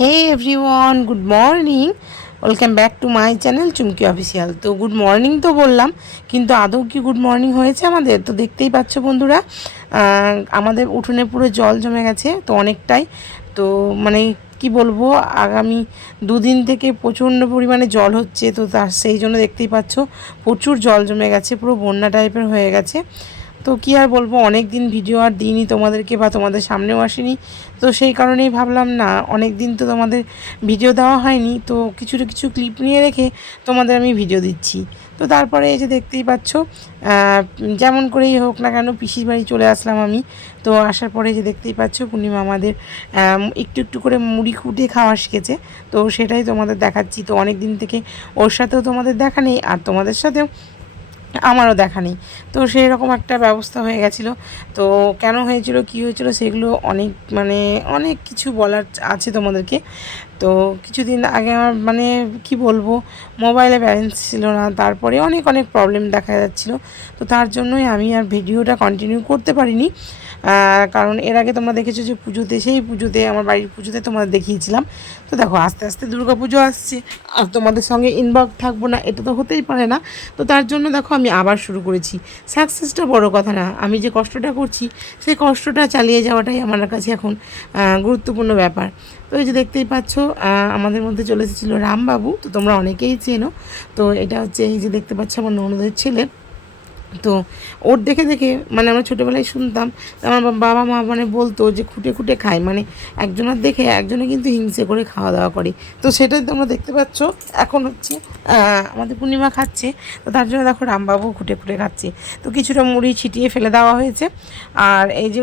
Hey everyone good morning welcome back to my channel Chumki official তো good morning তো বললাম, কিন্তু আদৌ কি গুড মর্নিং হয়েছে আমাদের? তো দেখতেই পাচ্ছ বন্ধুরা আমাদের উঠোনে পুরো জল জমে গেছে, তো অনেকটাই। তো মানে কি বলব, আগামী দুদিন থেকে প্রচণ্ড পরিমাণে জল হচ্ছে, তো তার সেই জন্য দেখতেই পাচ্ছ, প্রচুর জল জমে গেছে, পুরো বন্যা টাইপের হয়ে গেছে। তো কি আর বলব অনেক দিন ভিডিও আর দিইনি তোমাদেরকে বা তোমাদের সামনেও আসেনি। তো সেই কারণেই ভাবলাম, না অনেক দিন তো তোমাদের ভিডিও দেওয়া হয়নি, তো কিছু কিছু ক্লিপ নিয়ে রেখে তোমাদের আমি ভিডিও দিচ্ছি। তো তারপরে এই যে দেখতেই পাচ্ছ যেমন করেই হোক না কেন পিসির বাড়ি চলে আসলাম আমি। তো আসার পরে যে দেখতেই পাচ্ছ, পূর্ণিমা আমাদের একটু একটু করে মুড়ি খুঁটে খাওয়া শিখেছে। তো সেটাই তোমাদের দেখাচ্ছি। তো অনেক দিন থেকে ওর সাথেও তোমাদের দেখা নেই, আর তোমাদের সাথেও আমারও দেখা নেই। তো সেই রকম একটা ব্যবস্থা হয়ে গেছিল। তো কেন হয়েছিল, কি হয়েছিল, সেগুলো অনেক মানে অনেক কিছু বলার আছে তোমাদেরকে। তো কিছুদিন আগে আমার মানে কি বলব মোবাইলে ব্যালেন্স ছিল না, তারপরে অনেক অনেক প্রবলেম দেখা যাচ্ছিল। তো তার জন্যই আমি আর ভিডিওটা কন্টিনিউ করতে পারিনি। কারণ এর আগে তোমরা দেখেছ যে পুজোতে, সেই পুজোতে, আমার বাড়ির পুজোতে তোমাদের দেখিয়েছিলাম। তো দেখো, আস্তে আস্তে দুর্গা পুজো আসছে। আর তোমাদের সঙ্গে ইনভলভ থাকব না, এটা তো হতেই পারে না। তো তার জন্য দেখো, আমি আবার শুরু করেছি। সাকসেসটা বড় কথা না, আমি যে কষ্টটা করছি, সেই কষ্টটা চালিয়ে যাওয়াটাই আমার কাছে এখন গুরুত্বপূর্ণ ব্যাপার। তো এই যে দেখতেই পাচ্ছ আমাদের মধ্যে চলে এসেছিল রামবাবু, তো তোমরা অনেকেই চেনো। তো এটা হচ্ছে এই যে দেখতে পাচ্ছ আমার ননদের ছেলে। তো ওর দেখে দেখে মানে আমরা ছোটোবেলায় শুনতাম আমার বাবা মা মানে বলতো যে খুঁটে খুঁটে খায় মানে একজনের দেখে একজনে কিন্তু হিংসে করে খাওয়া দাওয়া করে। তো সেটাই তোমরা দেখতে পাচ্ছ, এখন হচ্ছে আমাদের পূর্ণিমা খাচ্ছে, তো তার জন্য দেখো রামবাবু খুঁটে খুঁটে খাচ্ছে। তো কিছুটা মুড়ি ছিটিয়ে ফেলে দেওয়া হয়েছে, আর এই যে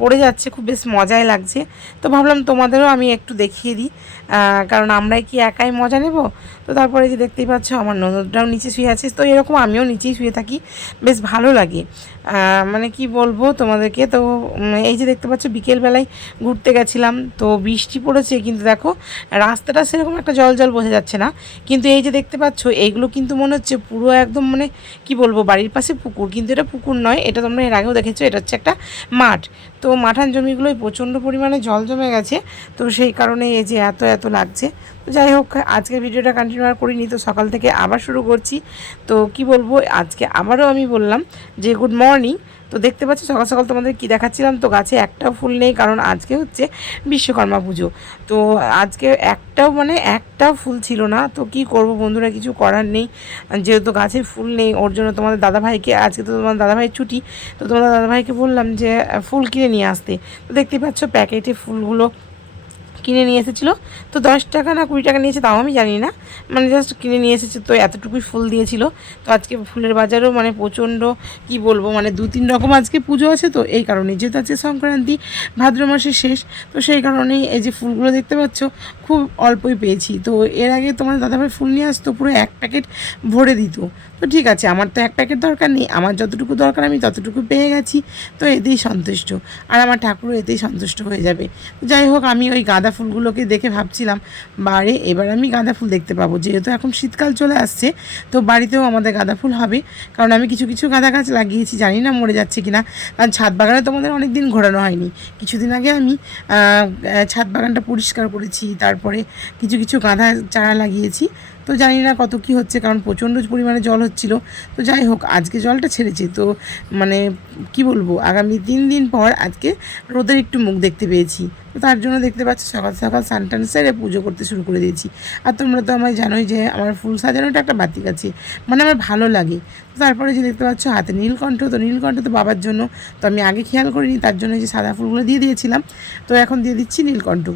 পড়ে যাচ্ছে, খুব বেশ মজাই লাগছে। তো ভাবলাম তোমাদেরও আমি একটু দেখিয়ে দিই কারণ আমরাই কি একাই মজা নেব? তো তারপরে যে দেখতেই পাচ্ছ, আমার ননদটাও নিচে শুয়ে আছে, তো এরকম আমিও নিচেই শুয়ে থাকি। বেশ ভালো লাগে। মানে কি বলব তোমাদেরকে? তো এই যে দেখতে পাচ্ছ বিকেলবেলায় ঘুরতে গেছিলাম, তো বৃষ্টি পড়েছে কিন্তু দেখো রাস্তাটা সেরকম একটা জল জল বোঝা যাচ্ছে না। কিন্তু এই যে দেখতে পাচ্ছ এইগুলো কিন্তু মনে হচ্ছে পুরো একদম মানে কি বলব, বাড়ির পাশে পুকুর। কিন্তু এটা পুকুর নয়, এটা তোমরা এর আগেও দেখেছ, এটা হচ্ছে একটা মাঠ। তো মাঠান জমিগুলোই প্রচণ্ড পরিমাণে জল জমে গেছে, তো সেই কারণে এই যে এত এত লাগছে। তো যাই হোক আজকে ভিডিওটা কন্টিনিউ আর করিনি, তো সকাল থেকে আবার শুরু করছি। তো কি বলব, আজকে আবারও আমি বললাম যে গুড মর্নিং তো দেখতে পাচ্ছ, সকাল সকাল তোমাদের কি দেখাচ্ছিলাম? তো গাছে একটাও ফুল নেই, কারণ আজকে হচ্ছে বিশ্বকর্মা পুজো। তো আজকে একটাও মানে একটাও ফুল ছিল না। তো কি করব বন্ধুরা, কিছু করার নেই। যেহেতু গাছে ফুল নেই, ওর জন্য তোমাদের দাদাভাইকে, আজকে তো তোমার দাদাভাইয়ের ছুটি, তো তোমাদের দাদাভাইকে বললাম যে, ফুল কিনে নিয়ে আসতে। তো দেখতেই পাচ্ছ, প্যাকেটে ফুলগুলো কিনে নিয়ে এসেছিল। তো দশ টাকা না কুড়ি টাকা নিয়েছে, তাও আমি জানি না। মানে জাস্ট কিনে নিয়ে এসেছে, তো এতটুকুই ফুল দিয়েছিল। তো আজকে ফুলের বাজারও মানে প্রচণ্ড, কি বলব মানে দু তিন রকম আজকে পুজো আছে তো, এই কারণে যেহেতু আছে সংক্রান্তি, ভাদ্র মাসের শেষ, তো সেই কারণেই এই যে ফুলগুলো দেখতে পাচ্ছ, খুব অল্পই পেয়েছি। তো এর আগে তোমার দাদাভাই ফুল নিয়ে আসতো, পুরো এক প্যাকেট ভরে দিত। তো ঠিক আছে, আমার তো এক প্যাকেট দরকার নেই, আমার যতটুকু দরকার আমি ততটুকু পেয়ে গেছি, তো এতেই সন্তুষ্ট। আর আমার ঠাকুরও এতেই সন্তুষ্ট হয়ে যাবে। যাই হোক, আমি ওই গাঁদা ফুলগুলোকে দেখে ভাবছিলাম বাড়ি এবার আমি গাঁদা ফুল দেখতে পাবো। যেহেতু এখন শীতকাল চলে আসছে, তো বাড়িতেও আমাদের গাঁদা ফুল হবে। কারণ আমি কিছু কিছু গাঁদা গাছ লাগিয়েছি, জানি না মরে যাচ্ছে কি না কারণ ছাদ বাগানে তো আমাদের অনেক দিন ঘোরানো হয়নি। কিছুদিন আগে আমি ছাদ বাগানটা পরিষ্কার করেছি, তারপরে কিছু কিছু গাঁদা চারা লাগিয়েছি। তো জানি না কত কি হচ্ছে, কারণ প্রচণ্ড পরিমাণে জল হচ্ছিল। তো যাই হোক, আজকে জলটা ছেড়েছে, তো মানে কি বলব, আগামী তিন দিন পর আজকে রোদের একটু মুখ দেখতে পেয়েছি। তো তার জন্য দেখতে পাচ্ছি, সকাল সকাল সানটান সেরে পুজো করতে শুরু করে দিয়েছি। আর তোমরা তো আমায় জানোই যে আমার ফুল সাজানোটা একটা বাতিক আছে মানে আমার ভালো লাগে। তো তারপরে যে দেখতে পাচ্ছ, হাতে নীলকণ্ঠ, তো নীলকণ্ঠ তো বাবার জন্য। তো আমি আগে খেয়াল করিনি, তার জন্য যে সাদা ফুলগুলো দিয়ে দিয়েছিলাম। তো এখন দিয়ে দিচ্ছি নীলকণ্ঠ।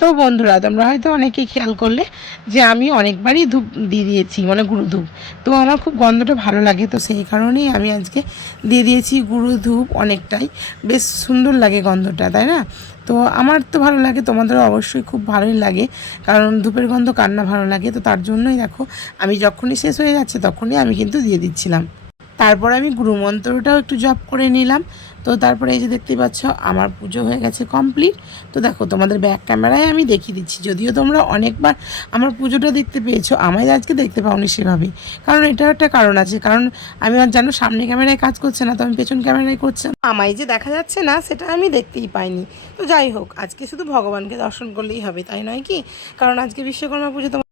তো বন্ধুরা, তোমরা হয়তো অনেকেই খেয়াল করলে যে আমি অনেকবারই ধূপ দিয়ে দিয়েছি মানে গুঁড়ো ধূপ। তো আমার খুব গন্ধটা ভালো লাগে, তো সেই কারণেই আমি আজকে দিয়ে দিয়েছি গুঁড়ো ধূপ অনেকটাই। বেশ সুন্দর লাগে গন্ধটা, তাই না? তো আমার তো ভালো লাগে, তোমাদেরও অবশ্যই খুব ভালোই লাগে, কারণ ধূপের গন্ধ কান্না ভালো লাগে, তো তার জন্যই দেখো, আমি যখনই শেষ হয়ে যাচ্ছে তখনই আমি কিন্তু দিয়ে দিচ্ছিলাম। তারপর আমি গুরুমন্ত্রটাও একটু জপ করে নিলাম তো তারপরে এই যে দেখতেই পাচ্ছ, আমার পুজো হয়ে গেছে কমপ্লিট তো দেখো, তোমাদের ব্যাক ক্যামেরায় আমি দেখিয়ে দিচ্ছি। যদিও তোমরা অনেকবার আমার পুজোটা দেখতে পেয়েছ, আমায় আজকে দেখতে পাওনি সেভাবে। কারণ এটাও একটা কারণ আছে। কারণ আমি আর জানো, সামনে ক্যামেরায় কাজ করছে না, তো আমি পেছন ক্যামেরায় করছি আমায় যে দেখা যাচ্ছে না, সেটা আমি দেখতেই পাইনি। তো যাই হোক, আজকে শুধু ভগবানকে দর্শন করলেই হবে, তাই নয় কি? কারণ আজকে বিশ্বকর্মা পুজো তোমার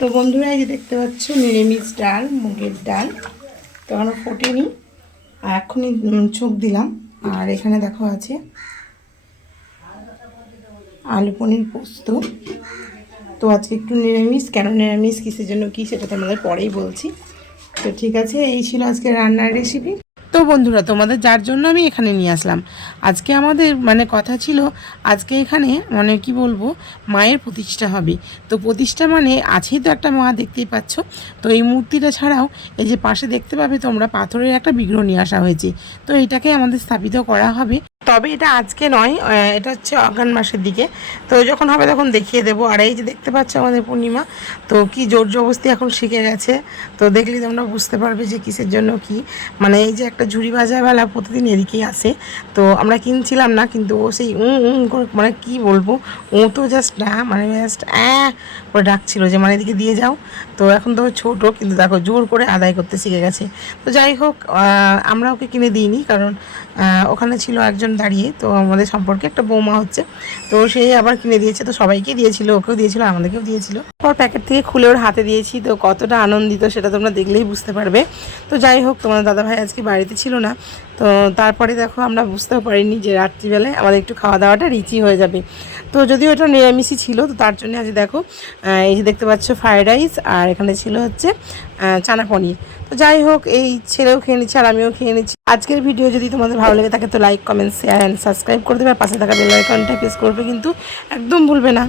তো বন্ধুরা, এই যে দেখতে পাচ্ছ, নিরামিষ ডাল, মুগের ডাল। তো এখনও ফোটেনি। উম, চোখ দিলাম। আর এখানে দেখো আছে আলু পনির পোস্ত। তো আজকে একটু নিরামিষ। কেন নিরামিষ? কিসের জন্য কী? সেটা তোমাদের পরেই বলছি। তো ঠিক আছে এই ছিল আজকে রান্নার রেসিপি তো বন্ধুরা, তোমাদের যার জন্য আমি এখানে নিয়ে আসলাম। আজকে আমাদের মানে কথা ছিল, আজকে এখানে মানে কি বলব, মায়ের প্রতিষ্ঠা হবে। তো প্রতিষ্ঠা মানে আছেই তো একটা মা, দেখতেই পাচ্ছ। তো এই মূর্তিটা ছাড়াও এই যে পাশে দেখতে পাবে তোমরা, পাথরের একটা বিগ্রহ নিয়ে আসা হয়েছে। তো এটাকে আমাদের স্থাপিত করা হবে। তবে এটা আজকে নয় এটা হচ্ছে অগান মাসের দিকে। তো যখন হবে তখন দেখিয়ে দেবো। আর এই যে দেখতে পাচ্ছ আমাদের পূর্ণিমা, তো কি জোর জবস্তি এখন শিখে গেছে। তো দেখলে তোমরা বুঝতে পারবে যে কিসের জন্য কি। মানে এই যে একটা ঝুড়ি বাজারওয়ালা প্রতিদিন এদিকেই আসে। তো আমরা কিনছিলাম না, কিন্তু ও সেই উঁ উঁ করে মানে কি বলব? ও তো জাস্ট না মানে জাস্ট অ্যাঁ করে ডাকছিল যে মানে এদিকে দিয়ে যাও। তো এখন তো ছোটো, কিন্তু দেখো জোর করে আদায় করতে শিখে গেছে। তো যাই হোক আমরা ওকে কিনে দিইনি, কারণ ওখানে ছিল একজন দাঁড়িয়ে, তো আমাদের সম্পর্কে একটা বৌমা হচ্ছে, তো সে আবার কিনে দিয়েছে, তো সবাইকে দিয়েছিল, ওকেও দিয়েছিল, আমাদেরকেও দিয়েছিল। পর প্যাকেট থেকে খুলে ওর হাতে দিয়েছি, তো কতটা আনন্দিত সেটা তোমরা দেখলেই বুঝতে পারবে। তো যাই হোক তোমার দাদাভাই আজকে বাড়িতে ছিল না তো তারপরে দেখো আমরা বুঝতেও পারিনি যে রাত্রিবেলায় আমাদের একটু খাওয়া দাওয়াটা রিচি হয়ে যাবে। তো যদিও এটা নিরামিষই ছিল, তো তার জন্য আজ দেখো এই যে দেখতে পাচ্ছ ফ্রায়েড রাইস আর এখানে ছিল হচ্ছে চানা পনির। তো যাই হোক, এই ছেলেও খেয়ে নিচ্ছে আর আমিও খেয়ে নিচ্ছি। আজকের ভিডিও যদি তোমাদের ভালো লেগে থাকে তো like comment share and subscribe করে দেবে আর পাশে থাকা বেল আইকনটা প্রেস করবে কিন্তু একদম ভুলবে না।